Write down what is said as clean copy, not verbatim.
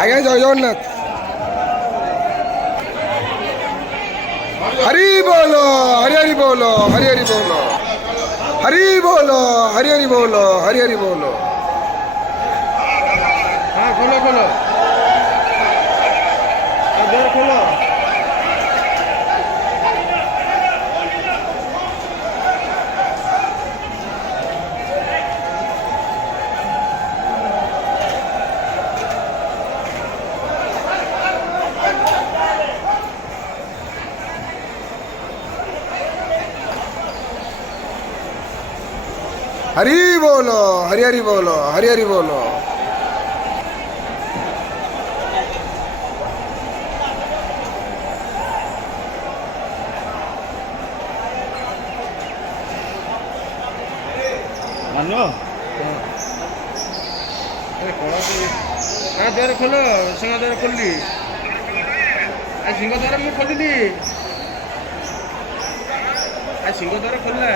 ଆଜ୍ଞା ଜୟ ଜଗନ୍ନାଥ। ହରି ବୋଲ ହରି ହରି ବୋଲ ହରି ହରି ବୋଲ ହରି ବୋଲ ହରି ହରି ବୋଲ ହରି ହରି ବୋଲ। हाँ खोलो खोलो द्वार खोलो। हरि बोलो हरि हरि बोलो हरि हरि बोलो। मानो हाँ द्वार खोलो सिंह द्वार खोलली सिंह द्वार मुझे खोलली सिंह द्वार खोलला।